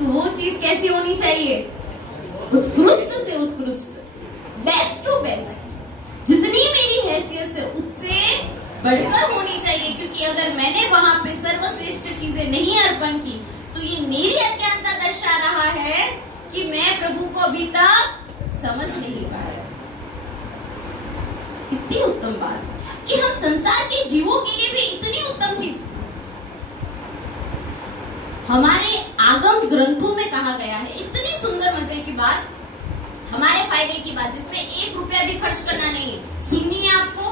तो वो चीज कैसी होनी चाहिए? उत्कृष्ट से उत्कृष्ट, बेस्ट टू बेस्ट, जितनी मेरी हैसियत है उससे बढ़कर होनी चाहिए। क्योंकि अगर मैंने वहां पे सर्वश्रेष्ठ चीजें नहीं अर्पण की तो ये मेरी अज्ञानता दर्शा रहा है कि मैं प्रभु को अभी तक समझ नहीं पा रहा। कितनी उत्तम बात है कि हम संसार के जीवों के लिए भी इतनी उत्तम चीज हमारे आगम ग्रंथों में कहा गया है। इतनी सुंदर मजे की बात, हमारे फायदे की बात, जिसमें 1 रुपया भी खर्च करना नहीं है। सुननी है आपको?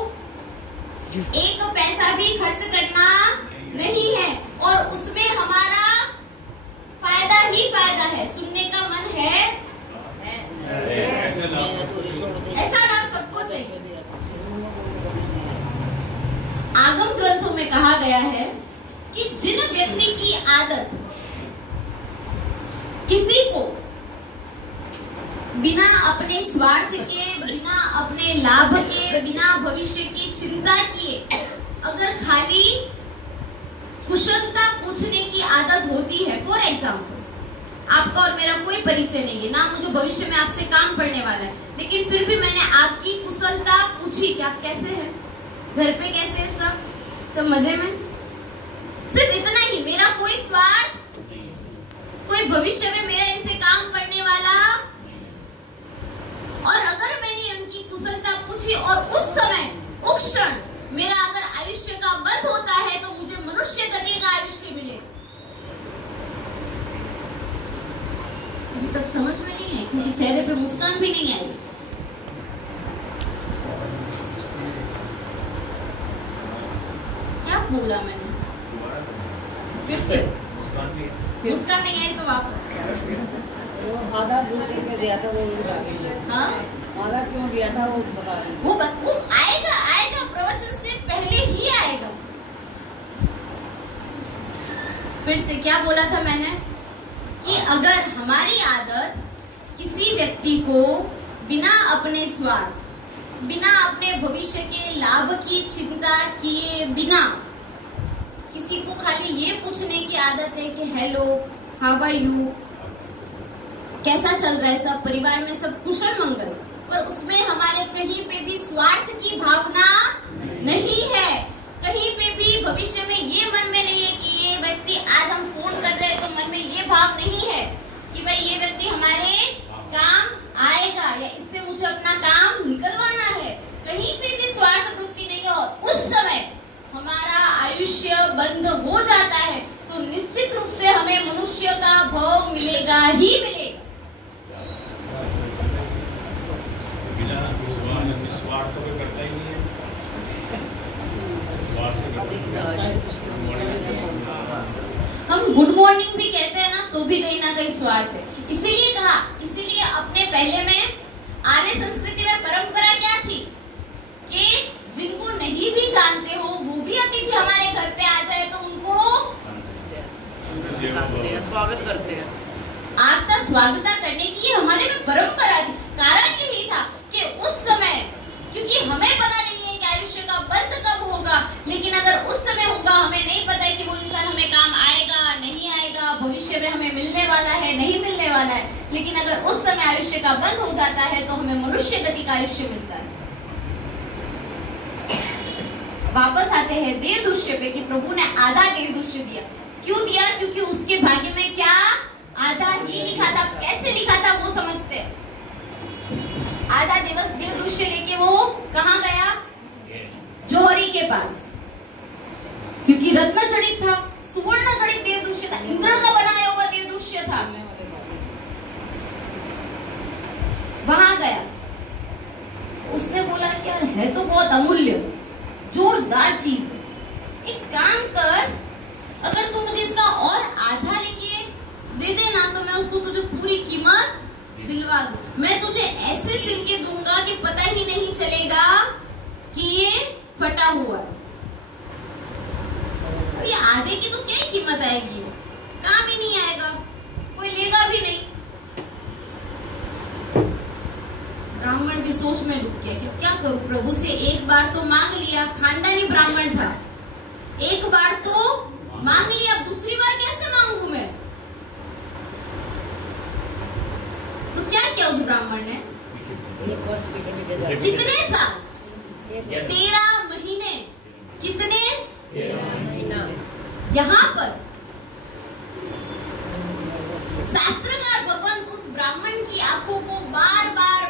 1 पैसा भी खर्च करना नहीं है और उसमें हमारा फायदा ही फायदा है। सुनने का मन है, ऐसा लाभ सबको चाहिए। आगम ग्रंथों में कहा गया है कि जिन व्यक्ति की आदत किसी को बिना अपने स्वार्थ के, बिना अपने लाभ के, बिना भविष्य की चिंता किए अगर खाली कुशलता पूछने की आदत होती है। फॉर एग्जाम्पल, आपका और मेरा कोई परिचय नहीं है ना, मुझे भविष्य में आपसे काम पड़ने वाला है, लेकिन फिर भी मैंने आपकी कुशलता पूछी कि आप कैसे हैं, घर पे कैसे है, सब मजे में। सिर्फ इतना ही, मेरा कोई स्वार्थ, कोई भविष्य में मेरा इनसे काम करने वाला। और अगर मैंने उनकी कुशलता पूछी और उस समय, उस क्षण मेरा अगर आयुष्य का बंध होता है तो मुझे मनुष्य गति का आयुष्य मिले। अभी तक समझ में नहीं है क्योंकि चेहरे पे मुस्कान भी नहीं आई। क्या बोला मैंने? फिर से मुस्कान नहीं आई तो वापस। वो आधा दूसरे को दिया था, वो हाँ आधा क्यों दिया था वो बता रही। वो आएगा प्रवचन से पहले ही आएगा। फिर से क्या बोला था मैंने कि अगर हमारी आदत किसी व्यक्ति को बिना अपने स्वार्थ, बिना अपने भविष्य के लाभ की चिंता किए बिना किसी को खाली ये पूछने की आदत है कि हेलो, हाउ आर यू, कैसा चल रहा है, सब परिवार में सब कुशल मंगल, पर उसमें हमारे कहीं पे भी स्वार्थ की भावना नहीं है। कहीं पे भी भविष्य में ये मन में नहीं है कि ये व्यक्ति, आज हम फोन कर रहे हैं तो मन में ये भाव नहीं है कि भाई ये व्यक्ति हमारे काम आएगा या इससे मुझे अपना काम निकलवाना है। कहीं पे भी स्वार्थ वृत्ति नहीं है और उस समय हमारा आयुष्य बंद हो जाता है तो निश्चित रूप से हमें मनुष्य का भाव मिलेगा ही मिलेगा। स्वार्थ तो करता ही नहीं है। हम गुड मॉर्निंग भी कहते हैं ना तो भी कहीं ना कहीं स्वार्थ है। इसीलिए कहा, इसीलिए अपने पहले में आर्य संस्कृति में परंपरा क्या थी कि जिनको नहीं भी जानते हो वो भी अतिथि हमारे घर पे आ जाए तो उनको स्वागत करते हैं। आपका स्वागत करने की ये हमारे में परंपरा थी। कारण यही था कि उस समय, क्योंकि हमें पता नहीं है कि आयुष्य का बंध कब होगा, लेकिन अगर उस समय होगा, हमें नहीं पता है कि वो इंसान हमें काम आएगा नहीं आएगा, भविष्य में हमें मिलने वाला है नहीं मिलने वाला है, लेकिन अगर उस समय आयुष्य का बंध हो जाता है तो हमें मनुष्य गति का आयुष्य मिलता है। वापस आते हैं देह दुष्य पे कि प्रभु ने आधा देह दुष्य दिया। क्यों दिया? क्योंकि उसके भाग्य में क्या आधा ही लिखा था। कैसे लिखा था वो समझते। आधा देव दुष्य लेके वो कहाँ गया? जोहरी के पास, क्योंकि रत्न जड़ित था, सुवर्ण जड़ित देव दुष्य था, इंद्र का बनाया हुआ देव दुष्य था। वहां गया, उसने बोला कि यार है तो बहुत अमूल्य, जोरदार चीज है, एक काम कर, अगर तू मुझे इसका और आधा लेके दे देना तो मैं उसको तुझे पूरी कीमत दिलवा दूं। मैं तुझे ऐसे सिल के दूंगा कि पता ही नहीं चलेगा कि ये फटा हुआ है। अब ये आधे की तो क्या कीमत आएगी, काम ही नहीं आएगा, कोई लेगा भी नहीं। ब्राह्मण भी सोच में डूब गया कि क्या करूं, प्रभु से एक बार तो मांग लिया, खानदानी ब्राह्मण था, एक बार तो मांग लिया, अब दूसरी बार कैसे मांगू मैं? तो क्या किया उस ब्राह्मण ने? 1 वर्ष पीछे पीछे जाते। कितने साल? 13 1 महीने। कितने? 13 महीना। यहाँ पर शास्त्रकार भगवान उस ब्राह्मण की आंखों को बार बार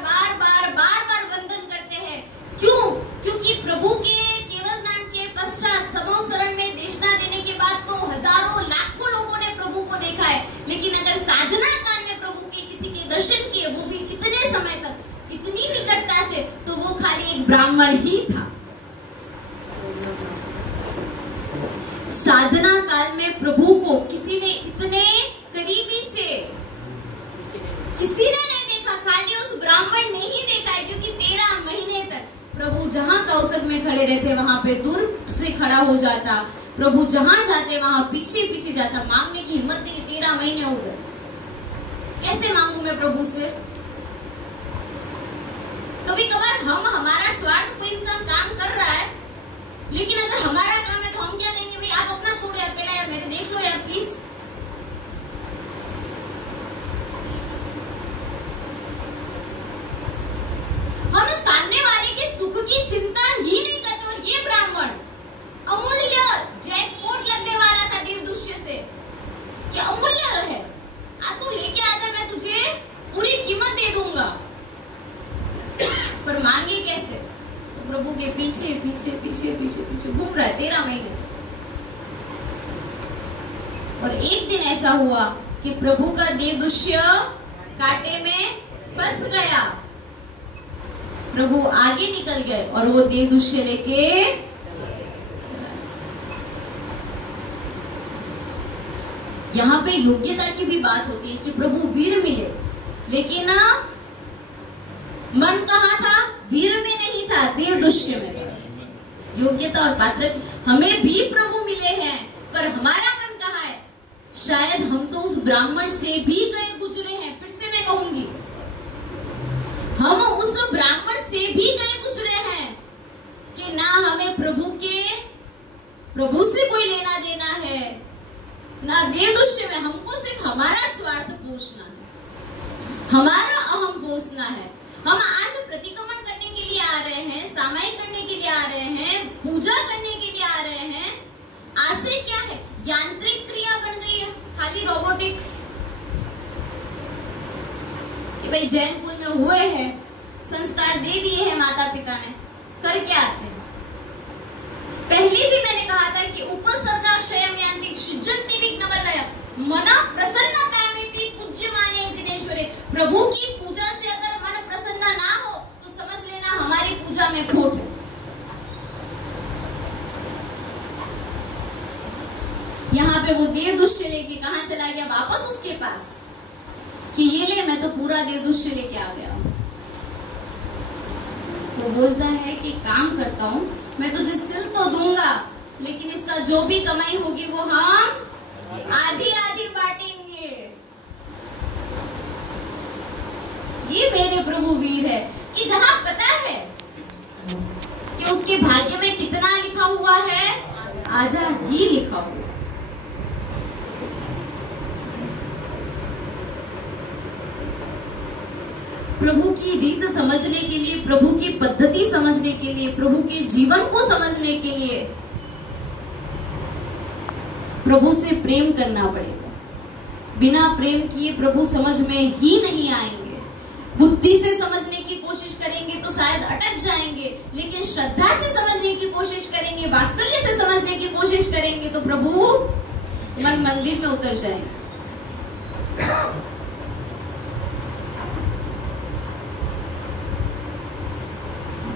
वंदन करते हैं। क्यों? क्योंकि प्रभु के केवल दान के पश्चात समूह शरण में देशना देने के बाद तो हजारों लाखों लोगों ने प्रभु को देखा है, लेकिन अगर साधना काल में प्रभु के किसी के दर्शन किए, वो भी इतने समय तक, इतनी निकटता से, तो वो खाली एक ब्राह्मण ही था। साधना काल में प्रभु को किसी ने इतने करीबी से किसी ने नहीं देखा, खाली उस ब्राह्मण ने ही देखा है, क्योंकि 13 महीने तक प्रभु जहां कौशल में खड़े रहते वहां पे दूर से खड़ा हो जाता, प्रभु जहां जाते वहां पीछे पीछे जाता, मांगने की हिम्मत नहीं। 13 महीने हो गए, कैसे मांगू मैं प्रभु से? कभी कभार हम हमारा स्वार्थ, कोई इंसान काम कर रहा है, लेकिन अगर हमारा काम है तो हम क्या कहेंगे, भाई आप अपना छोड़ो यार, पहले यार मेरे देख लो यार प्लीज। हम सामने वाले के सुख की चिंता ही नहीं करते। और ये ब्राह्मण अमूल्य जैकपॉट लगने वाला था देवदुष्य से कि अमूल्य रहे, आ तू लेके आजा, मैं तुझे पूरी कीमत दे दूंगा। पर मांगे कैसे? तो प्रभु के पीछे पीछे पीछे पीछे पीछे घूम रहा है 13 महीने तक। और एक दिन ऐसा हुआ कि प्रभु का देवदुष्य कांटे में फंस गया। प्रभु आगे निकल गए और वो देवदुष्य लेके चला। यहाँ पे योग्यता की भी बात होती है कि प्रभु वीर मिले, लेकिन मन कहाँ था? वीर में नहीं था, देवदुष्य में था। योग्यता और पात्र की हमें भी प्रभु मिले हैं, पर हमारा मन कहाँ है? शायद हम तो उस ब्राह्मण से भी गए गुजरे हैं। फिर से मैं कहूंगी, हम उस ब्राह्मण से भी गए गुजरे हैं कि ना हमें प्रभु से कोई लेना देना है, ना देवदुष्य में। हमको सिर्फ हमारा स्वार्थ पोषना है, हमारा अहम पोषना है। हम आज प्रतिक्रमण करने के लिए आ रहे हैं, सामायिक करने के लिए आ रहे हैं, पूजा करने के लिए आ रहे हैं। आशय क्या है? यांत्रिक क्रिया बन गई है, खाली रोबोटिक, कि भाई जैन कुल में हुए हैं, संस्कार दे दिए हैं माता पिता ने, करके आते हैं। पहले भी मैंने कहा था कि उपसर्गाक्षयम यांति सृजन्ति विघ्नवलयम् मना प्रसन्नतामिति पूज्यमाने जिनेश्वरे। प्रभु की पूजा से अगर मन प्रसन्न ना हो तो समझ लेना हमारी पूजा में खोट है। यहाँ पे वो देवदुष्य लेके कहाँ चला गया? वापस उसके पास कि ये ले, मैं तो पूरा देवदुष्य लेके आ गया। वो बोलता है कि काम करता हूं, मैं तुझे सिल तो दूंगा, लेकिन इसका जो भी कमाई होगी वो हम आधी आधी बांटेंगे। ये मेरे प्रभु वीर है कि जहां पता है कि उसके भाग्य में कितना लिखा हुआ है, आधा ही लिखा हुआ। प्रभु की रीत समझने के लिए, प्रभु की पद्धति समझने के लिए, प्रभु के जीवन को समझने के लिए प्रभु से प्रेम करना पड़ेगा। बिना प्रेम किए प्रभु समझ में ही नहीं आएंगे। बुद्धि से समझने की कोशिश करेंगे तो शायद अटक जाएंगे, लेकिन श्रद्धा से समझने की कोशिश करेंगे, वात्सल्य से समझने की कोशिश करेंगे तो प्रभु मन मंदिर में उतर जाएंगे।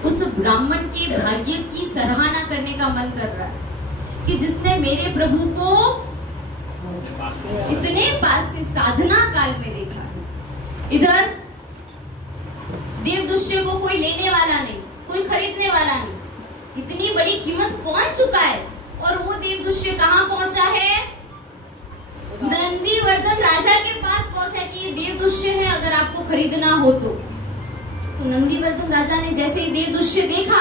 उस ब्राह्मण के भाग्य की सराहना करने का मन कर रहा है कि जिसने मेरे प्रभु को इतने पास से साधना काल में देखा है। इधर देवदुष्य को कोई लेने वाला नहीं, कोई खरीदने वाला नहीं। इतनी बड़ी कीमत कौन चुकाए? और वो देवदुष्य कहाँ पहुंचा है? नंदीवर्धन राजा के पास पहुंचा कि ये देवदुष्य है, अगर आपको खरीदना हो तो नंदीवर्धन राजा ने जैसे ही देवदुष्य देखा,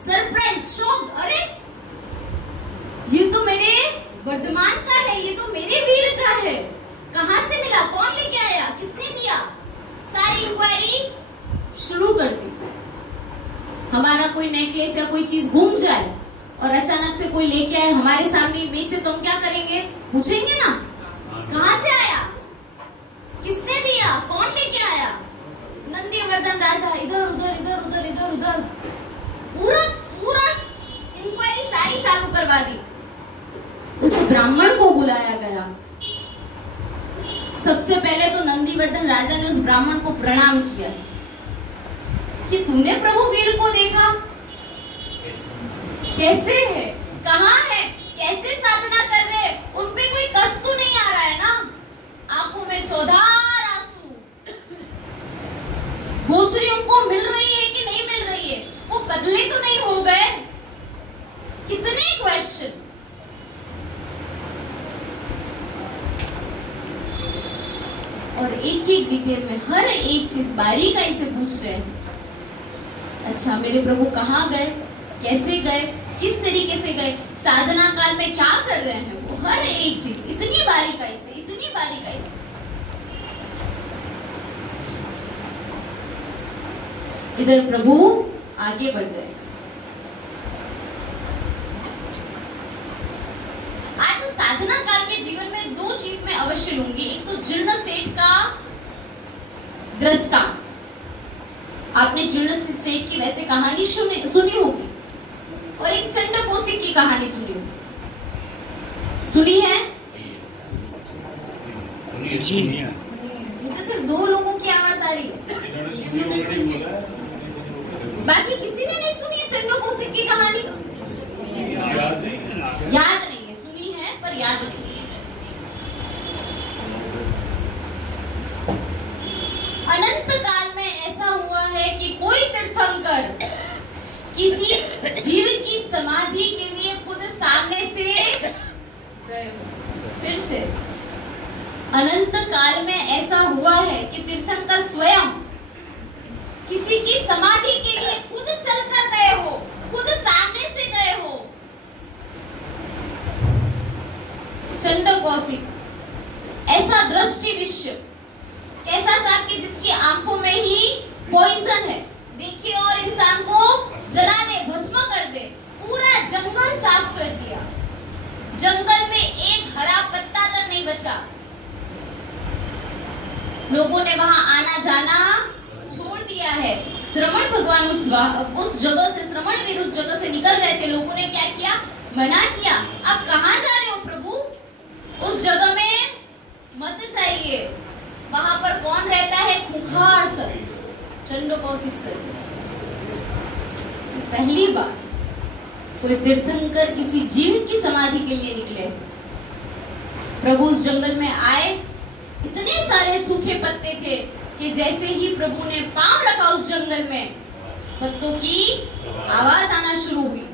सरप्राइज, शॉक, अरे ये तो मेरे वर्धमान का है, ये तो मेरे वीर का है। कहां से मिला? कौन लेके आया? किसने दिया? हमारा कोई नेकलेस या कोई चीज गुम जाए और अचानक से कोई लेके आए हमारे सामने बेचे, तो हम क्या करेंगे? पूछेंगे ना, कहां से आया, किसने दिया, कौन लेके आया? नंदीवर्धन राजा इधर उधर इधर उधर इधर उधर पूरा पूरा इंक्वायरी सारी चालू करवा दी। उस ब्राह्मण को बुलाया गया। सबसे पहले तो नंदीवर्धन राजा ने उस ब्राह्मण को प्रणाम किया कि तूने प्रभु वीर को देखा, कैसे है, कहाँ है, कैसे साधना कर रहे, उन पे कोई कष्ट तो नहीं आ रहा है ना? आंखों में चौधार आंसू, गोचरी उनको मिल रही है कि नहीं मिल रही है, वो पतले तो नहीं हो गए? कितने क्वेश्चन। और एक एक डिटेल में हर एक चीज बारीकाई से पूछ रहे हैं। अच्छा मेरे प्रभु कहाँ गए, कैसे गए, किस तरीके से गए, साधना काल में क्या कर रहे हैं, वो हर एक चीज इतनी बारीकाई से, इतनी बारीकाई से। इधर प्रभु आगे बढ़ गए। आज साधना काल के जीवन में दो चीज मैं अवश्य लूंगी। एक तो जीर्ण सेठ का दृष्टांत। आपने जीर्ण सेठ की वैसे कहानी सुनी होगी, और एक चंड कौशिक की कहानी सुनी होगी। सुनी है? मुझे सिर्फ दो लोगों की आवाज आ रही है, बाकी किसी ने नहीं सुनी है चंड कौशिक की कहानी? याद नहीं है, सुनी है पर याद नहीं। अनंत काल में ऐसा हुआ है कि कोई तीर्थंकर किसी जीव की समाधि के लिए खुद सामने से गए। फिर से अनंत काल में ऐसा हुआ है कि तीर्थंकर स्वयं किसी की समाधि के लिए खुद चलकर गए हो, खुद सामने से गए हो। चंड कौशिक ऐसा दृष्टि विश्व, कैसा साहब की जिसकी आंखों में ही पॉइजन है, देखे और इंसान को जला दे, भस्म कर दे। पूरा जंगल साफ कर दिया, जंगल में एक हरा पत्ता तक नहीं बचा। लोगों ने वहां आना जाना छोड़ दिया है। श्रमण भगवान उस जगह से, श्रमण वीर उस जगह से निकल रहे थे। लोगों ने क्या किया? मना किया, आप कहां जा रहे हो प्रभु, उस जगह में मत जाइए। वहां पर कौन रहता है? खूंखार सर, चंड कौशिक सर। पहली बार कोई तीर्थंकर किसी जीव की समाधि के लिए निकले। प्रभु उस जंगल में आए, इतने सारे सूखे पत्ते थे कि जैसे ही प्रभु ने पांव रखा उस जंगल में, पत्तों की आवाज आना शुरू हुई।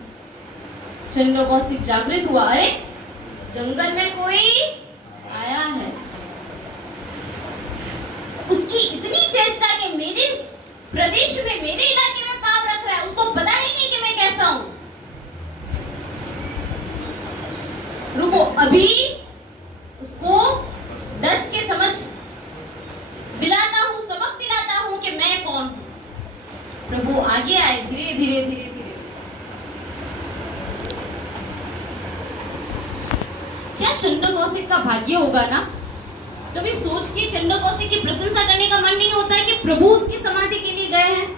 चंड कौशिक जागृत हुआ, अरे जंगल में कोई आया है। उसकी इतनी चेष्टा कि मेरे प्रदेश में, मेरे इलाके में पांव रख रहा है, उसको पता नहीं है कि मैं कैसा हूं। रुको, अभी उसको डस के समझ दिलाता हूं, सबक दिलाता हूं कि मैं कौन हूं। प्रभु आगे आए, धीरे धीरे धीरे धीरे। क्या चंड कौशिक का भाग्य होगा ना? कभी सोच के चंड कौशिक की प्रशंसा करने का मन नहीं होता है कि प्रभु उसकी समाधि के लिए गए हैं,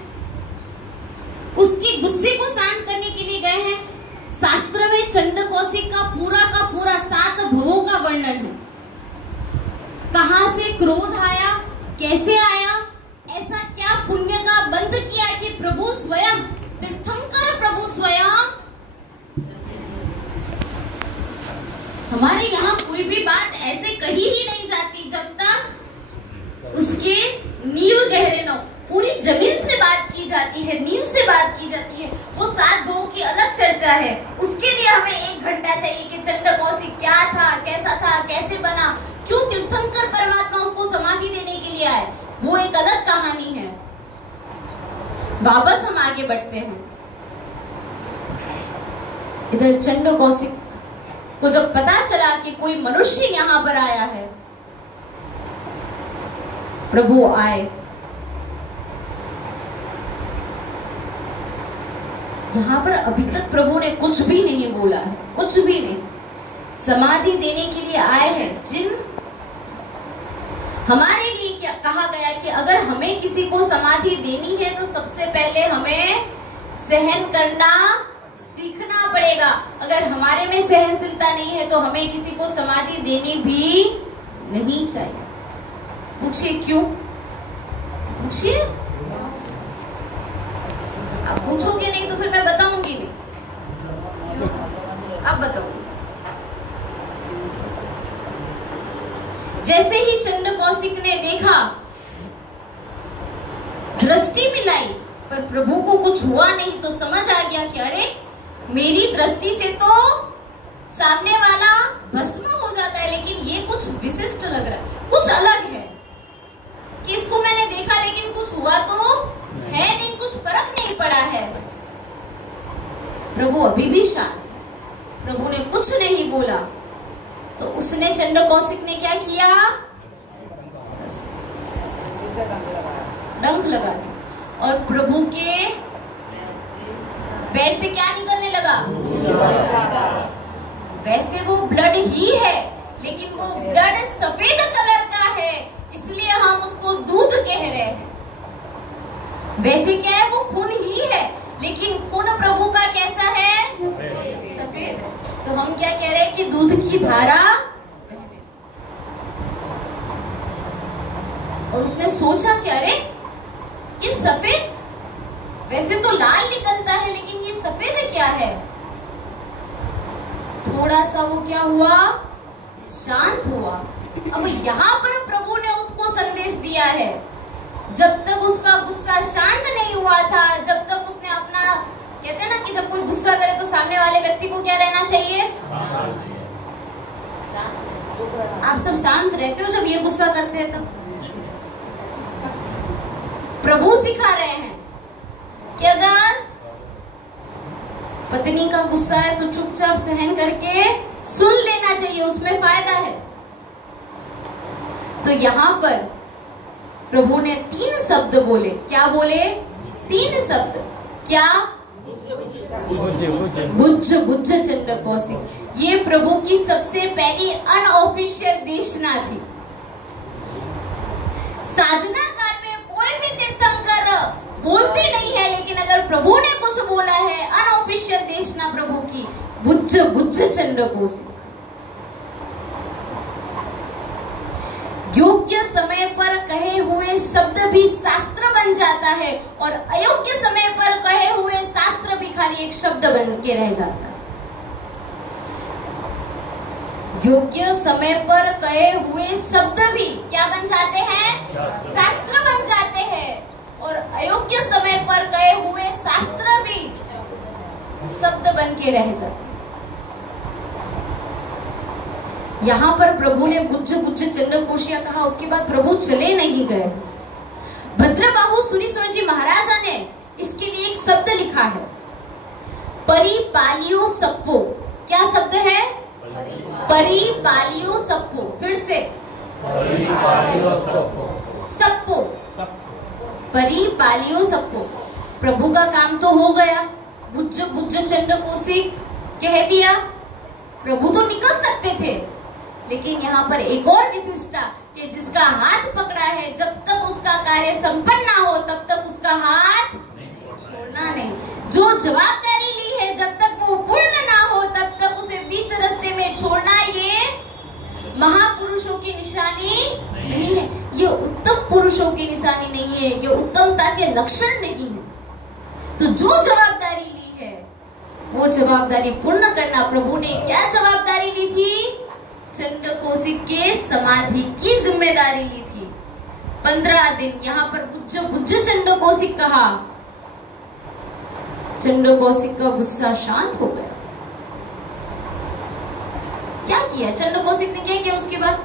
उसके गुस्से को शांत करने के लिए गए हैं। शास्त्र में चंड कौशिक का पूरा 7 भवों का वर्णन है। कहां से क्रोध आया, कैसे आया, ऐसा क्या पुण्य का बंध किया कि प्रभु स्वयं, तीर्थंकर प्रभु स्वयं। हमारे यहाँ कोई भी बात ऐसे कही ही नहीं जाती जब तक उसके नींव गहरे न हो। पूरी जमीन से बात की जाती है, नींव से बात की जाती है। वो 7 भवों की अलग चर्चा है, उसके लिए हमें 1 घंटा चाहिए कि चंड कौशिक क्या था, कैसा था, कैसे बना, क्यों तीर्थंकर परमात्मा उसको समाधि देने के लिए आए, वो एक अलग कहानी है। वापस हम आगे बढ़ते हैं। इधर चंड कौशिक को जब पता चला कि कोई मनुष्य यहां पर आया है, प्रभु आए। यहाँ पर अभी तक प्रभु ने कुछ भी नहीं बोला है, कुछ भी नहीं। समाधि देने के लिए आए हैं। जिन हमारे लिए क्या कहा गया कि अगर हमें किसी को समाधि देनी है तो सबसे पहले हमें सहन करना सीखना पड़ेगा। अगर हमारे में सहनशीलता नहीं है तो हमें किसी को समाधि देनी भी नहीं चाहिए। पूछिए क्यों? पूछिए। आप पूछोगे नहीं तो फिर मैं बताऊंगी नहीं। अब बताओ। जैसे ही चंड कौशिक ने देखा, दृष्टि मिलाई, पर प्रभु को कुछ हुआ नहीं, तो समझ आ गया कि अरे मेरी दृष्टि से तो सामने वाला भस्म हो जाता है, लेकिन ये कुछ विशिष्ट लग रहा है, कुछ अलग है कि इसको मैंने देखा लेकिन कुछ हुआ तो है नहीं, कुछ फर्क नहीं पड़ा है। प्रभु अभी भी शांत है, प्रभु ने कुछ नहीं बोला। तो उसने चंड कौशिक ने क्या किया? डंक लगा दिया और प्रभु के पैर से क्या निकलने लगा? वैसे वो ब्लड ही है, लेकिन वो ब्लड सफेद कलर का है, इसलिए हम उसको दूध कह रहे हैं। वैसे क्या है? वो खून ही है, लेकिन खून प्रभु का कैसा है? सफेद है। तो हम क्या कह रहे हैं कि दूध की धारा बहने। और उसने सोचा कि अरे ये सफेद, वैसे तो लाल निकलता है, लेकिन ये सफेद क्या है? थोड़ा सा वो क्या हुआ? शांत हुआ। अब यहाँ पर प्रभु ने उसको संदेश दिया है, जब तक उसका गुस्सा शांत नहीं हुआ था, जब तक उसने अपना, कहते हैं ना कि जब कोई गुस्सा करे तो सामने वाले व्यक्ति को क्या रहना चाहिए? आप सब शांत रहते हो जब ये गुस्सा करते हैं तब? प्रभु सिखा रहे हैं कि अगर पत्नी का गुस्सा है तो चुपचाप सहन करके सुन लेना चाहिए, उसमें फायदा है। तो यहाँ पर प्रभु ने 3 शब्द बोले। क्या बोले? 3 शब्द। क्या? बुज्ज बुज्ज चंड कौशिक। ये प्रभु की सबसे पहली अनऑफिशियल देशना थी। साधना काल में कोई भी तीर्थंकर बोलते नहीं है, लेकिन अगर प्रभु ने कुछ बोला है, अनऑफिशियल देशना प्रभु की, बुज्ज बुज्ज चंड कौशिक। योग्य समय पर कहे हुए शब्द भी शास्त्र बन जाता है, और अयोग्य समय पर कहे हुए शास्त्र भी खाली एक शब्द बन के रह जाता है। योग्य समय पर कहे हुए शब्द भी क्या बन जाते हैं? शास्त्र बन जाते हैं, और अयोग्य समय पर कहे हुए शास्त्र भी शब्द बन के रह जाते हैं। यहाँ पर प्रभु ने बुज्ज बुज्ज चंड कौशिक कहा, उसके बाद प्रभु चले नहीं गए। भद्रबाहु सूरीश्वर जी महाराजा ने इसके लिए एक शब्द लिखा है, परिपालियो सप्पो। क्या शब्द है? परिपालियो सप्पो। फिर से सप्पो, परिपालियो सप्पो। प्रभु का काम तो हो गया, बुज्ज बुज्ज चंड कौशिक कह दिया, प्रभु तो निकल सकते थे, लेकिन यहाँ पर एक और विशिष्टता कि जिसका हाथ पकड़ा है, जब तक उसका कार्य संपन्न ना हो तब तक उसका हाथ छोड़ना नहीं। जो जवाबदारी ली है, जब तक वो पूर्ण ना हो तब तक उसे बीच रास्ते में छोड़ना, ये महापुरुषों की निशानी नहीं है, ये उत्तम पुरुषों की निशानी नहीं है, ये उत्तमता के लक्षण नहीं है। तो जो जवाबदारी ली है वो जवाबदारी पूर्ण करना। प्रभु ने क्या जवाबदारी ली थी? चंड कौशिक के समाधि की जिम्मेदारी ली थी। 15 दिन यहाँ पर बुज्ज बुज्ज चंड कौशिक कहा। चंड कौशिक का गुस्सा शांत हो गया। क्या किया चंड कौशिक ने? क्या किया उसके बाद?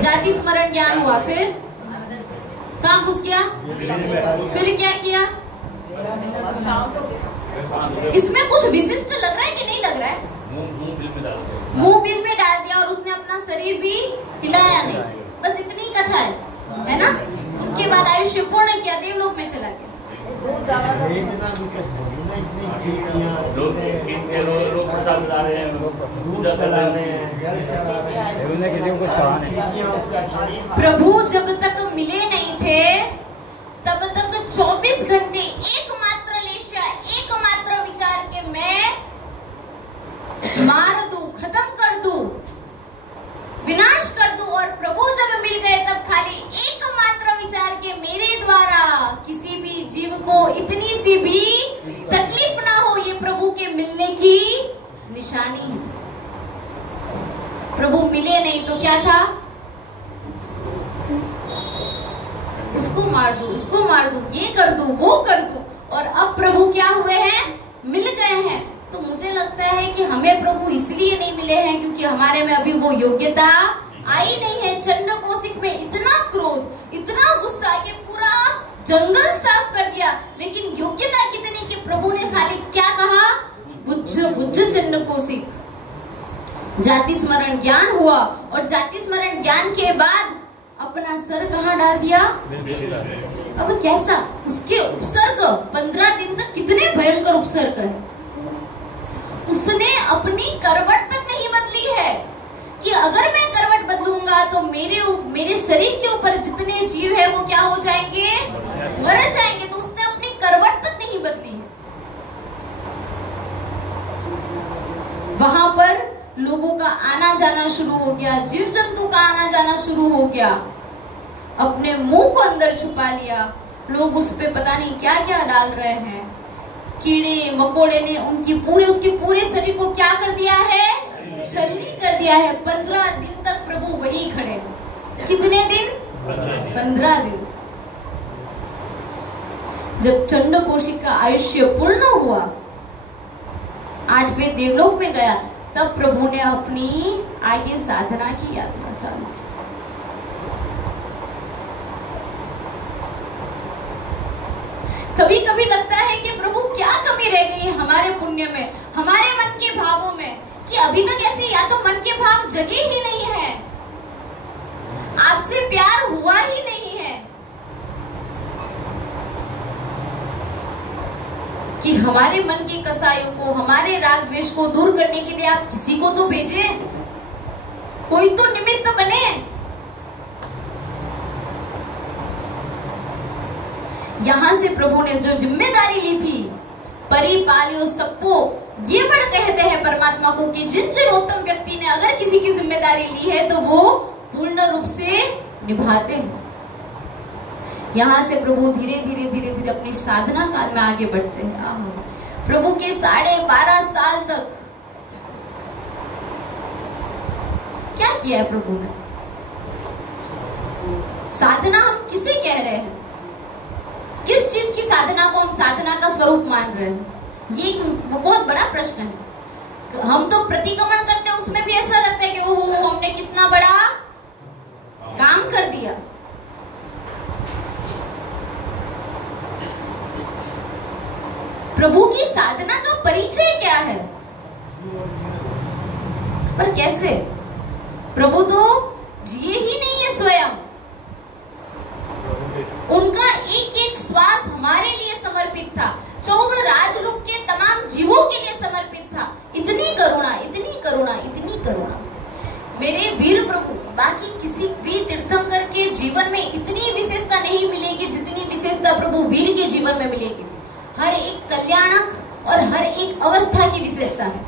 जाति स्मरण ज्ञान हुआ, फिर कहाँ घुस गया, फिर क्या किया? इसमें कुछ विशिष्ट लग रहा है कि नहीं लग रहा है? मुंह बिल में डाल दिया और उसने अपना शरीर भी हिलाया नहीं, बस इतनी कथा है ना? उसके बाद आयुष्य पूर्ण किया, देवलोक में चला गया। भेजना भी तो भोजना, इतनी चीटियां, लोग प्रसाद ला रहे हैं, दूध चला रहे हैं, जल चला रहे हैं, उन्होंने किसी को कुछ कहा नहीं। चीटियां उसका शरीर। प्रभु जब तक मिले नहीं थे तब तक 24 घंटे एकमात्र लेशा, एकमात्र विचार के मैं मार दूं, खत्म कर दूं, विनाश कर दूं। और प्रभु जब मिल गए तब खाली एकमात्र विचार के मेरे द्वारा किसी भी जीव को इतनी सी भी तकलीफ ना हो, ये प्रभु के मिलने की निशानी है। प्रभु मिले नहीं तो क्या था? इसको मार दूं, इसको मार दूं, ये कर दूं, वो कर दूं। और अब प्रभु क्या हुए हैं? मिल गए हैं। तो मुझे लगता है कि हमें प्रभु इसलिए नहीं मिले हैं क्योंकि हमारे में अभी वो योग्यता आई नहीं है। चंद्र कौशिक में इतना क्रोध, इतना गुस्सा कि पूरा जंगल साफ कर दिया, लेकिन योग्यता कितनी कि प्रभु ने खाली क्या कहा? बुझ बुझ चंद्र कौशिक। जाति स्मरण ज्ञान हुआ और जाति स्मरण ज्ञान के बाद अपना सर कहाँ डाल दिया? अब कैसा उसके उपसर्ग 15 दिन तक कितने भयंकर उपसर्ग है। उसने अपनी करवट तक नहीं बदली है कि अगर मैं करवट बदलूंगा तो मेरे शरीर के ऊपर जितने जीव है वो क्या हो जाएंगे? मर जाएंगे। तो उसने अपनी करवट तक नहीं बदली है। वहां पर लोगों का आना जाना शुरू हो गया, जीव जंतु का आना जाना शुरू हो गया। अपने मुंह को अंदर छुपा लिया। लोग उस पे पता नहीं क्या क्या डाल रहे हैं। कीड़े मकोड़े ने उसके पूरे शरीर को क्या कर दिया है? छलनी कर दिया है। 15 दिन तक प्रभु वही खड़े। कितने दिन? 15 दिन। जब चंद्र कौशिक का आयुष्य पूर्ण हुआ, 8वें देवलोक में गया, तब प्रभु ने अपनी आगे साधना की यात्रा चालू की। कभी कभी लगता है कि प्रभु क्या कमी रह गई है हमारे पुण्य में, हमारे मन के भावों में, कि अभी तक ऐसे या तो मन के भाव जगे ही नहीं है, आपसे प्यार हुआ ही नहीं है कि हमारे मन के कसायों को, हमारे राग द्वेष को दूर करने के लिए आप किसी को तो भेजे, कोई तो निमित्त बने। यहां से प्रभु ने जो जिम्मेदारी ली थी, परि पालियो सबको, ये वर्ड कहते हैं परमात्मा को कि जिन जिन उत्तम व्यक्ति ने अगर किसी की जिम्मेदारी ली है तो वो पूर्ण रूप से निभाते हैं। यहां से प्रभु धीरे धीरे धीरे धीरे अपनी साधना काल में आगे बढ़ते हैं। प्रभु के 12.5 साल तक क्या किया है प्रभु ने? साधना हम किसे कह रहे हैं? किस चीज की साधना को हम साधना का स्वरूप मान रहे हैं? ये एक बहुत बड़ा प्रश्न है। हम तो प्रतिक्रमण करते हैं, उसमें भी ऐसा लगता है कि ओहो हमने कितना बड़ा काम कर दिया। प्रभु की साधना का परिचय क्या है? पर कैसे? प्रभु तो जिए ही नहीं है स्वयं। उनका एक एक श्वास हमारे लिए समर्पित था, 14 राजलोक के तमाम जीवों के लिए समर्पित था। इतनी करुणा, इतनी करुणा, इतनी करुणा। मेरे वीर प्रभु, बाकी किसी भी तीर्थंकर के जीवन में इतनी विशेषता नहीं मिलेगी जितनी विशेषता प्रभु वीर के जीवन में मिलेगी। हर एक कल्याणक और हर एक अवस्था की विशेषता है।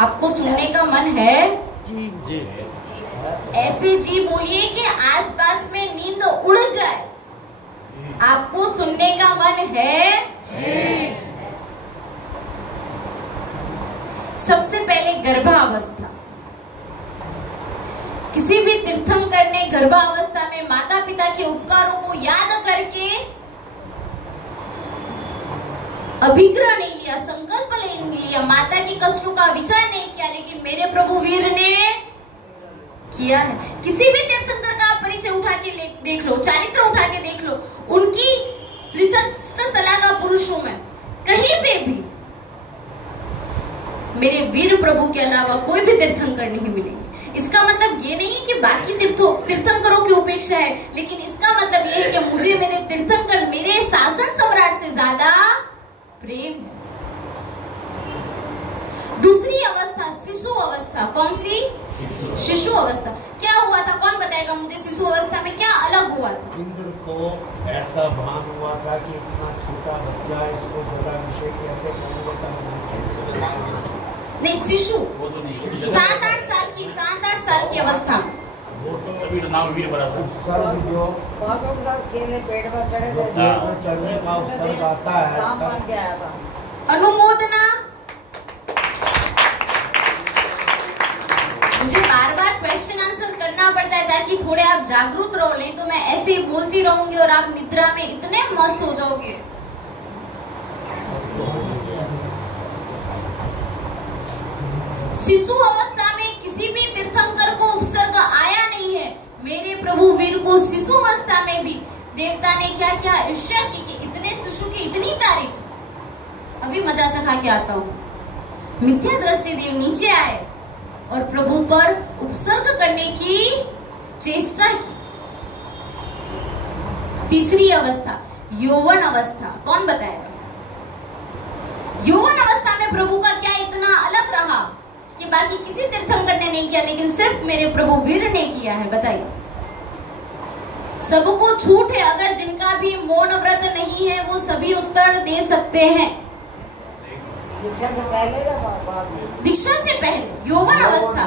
आपको सुनने का मन है? जी। ऐसे जी बोलिए कि आसपास में नींद उड़ जाए। आपको सुनने का मन है? सबसे पहले गर्भावस्था। किसी भी तीर्थंकर ने गर्भावस्था में माता पिता के उपकारों को याद करके अभिग्रह नहीं लिया, संकल्प नहीं लिया, माता की कष्टों का विचार नहीं किया, लेकिन मेरे प्रभु वीर ने किया है। किसी भी तीर्थंकर का परिचय उठा के देख लो, चरित्र उठा के देख लो, उनकी त्रिसठ सलागा पुरुषों में कहीं पे भी मेरे वीर प्रभु के अलावा कोई भी तीर्थंकर नहीं मिलेंगे। इसका मतलब ये नहीं कि बाकी तीर्थंकरों की उपेक्षा है, लेकिन इसका मतलब ये है कि मुझे मेरे तीर्थंकर, मेरे शासन सम्राट से ज्यादा प्रेम है। दूसरी अवस्था शिशु अवस्था। कौन सी? शिशु अवस्था। क्या हुआ था? कौन बताएगा मुझे? शिशु अवस्था में क्या अलग हुआ था? इंद्र को ऐसा भान हुआ था कि इतना छोटा बच्चा, इसको जलाभिषेक कैसे करेंगे, कैसे चलाएंगे। नहीं, शिशु वो तो नहीं 7-8 साल की अवस्था में। वो तो अभी तो नाम वीर बराबर सर्ग जो बाबा के साथ खेलने पेट पर चढ़े थे, पेट में चलने का उत्सर्ग आता है, शाम बन के आया था। अनुमोदना। मुझे बार बार क्वेश्चन आंसर करना पड़ता है ताकि थोड़े आप जागरूक रहो, नहीं तो मैं ऐसे ही बोलती रहूंगी और आप निद्रा में इतने मस्त हो जाओगे। शिशु अवस्था में किसी भी तीर्थंकर को उपसर्ग आया नहीं है। मेरे प्रभु वीर को शिशु अवस्था में भी देवता ने क्या क्या ईर्ष्या की कि इतने शिशु की इतनी तारीफ। अभी मजा चखा के आता हूँ। मिथ्या दृष्टि देव नीचे आए और प्रभु पर उपसर्ग करने की चेष्टा की। तीसरी अवस्था यौवन अवस्था। कौन बताएगा? यौवन अवस्था में प्रभु का क्या इतना अलग रहा कि बाकी किसी तीर्थंकर ने नहीं किया, लेकिन सिर्फ मेरे प्रभु वीर ने किया है? बताइए। सबको छूट है, अगर जिनका भी मौन व्रत नहीं है वो सभी उत्तर दे सकते हैं। दीक्षा से पहले या बाद में? दीक्षा से पहले यौवन अवस्था।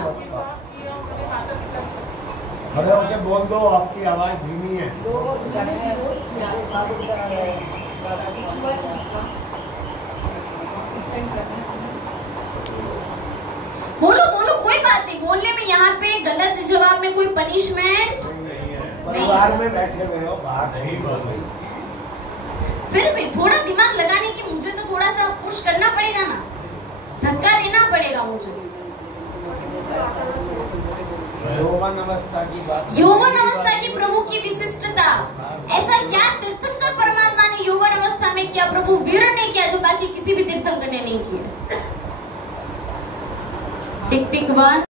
खड़े होके बोल दो, आपकी आवाज धीमी है। लोगों से घर में साधु की तरह रहे। बोलो बोलो, कोई बात नहीं। बोलने में यहाँ पे गलत जवाब में कोई पनिशमेंट परिवार में बैठे हुए हो, बाहर नहीं बोल रही। फिर भी थोड़ा दिमाग लगाने की मुझे तो थोड़ा सा पुश करना पड़ेगा ना, धक्का देना पड़ेगा मुझे। यौवन अवस्था की बात। यौवन अवस्था की प्रभु की विशिष्टता। ऐसा क्या तीर्थंकर परमात्मा ने यौवन अवस्था में किया, प्रभु वीर ने किया, जो बाकी किसी भी तीर्थंकर ने नहीं किया? टिक टिक 1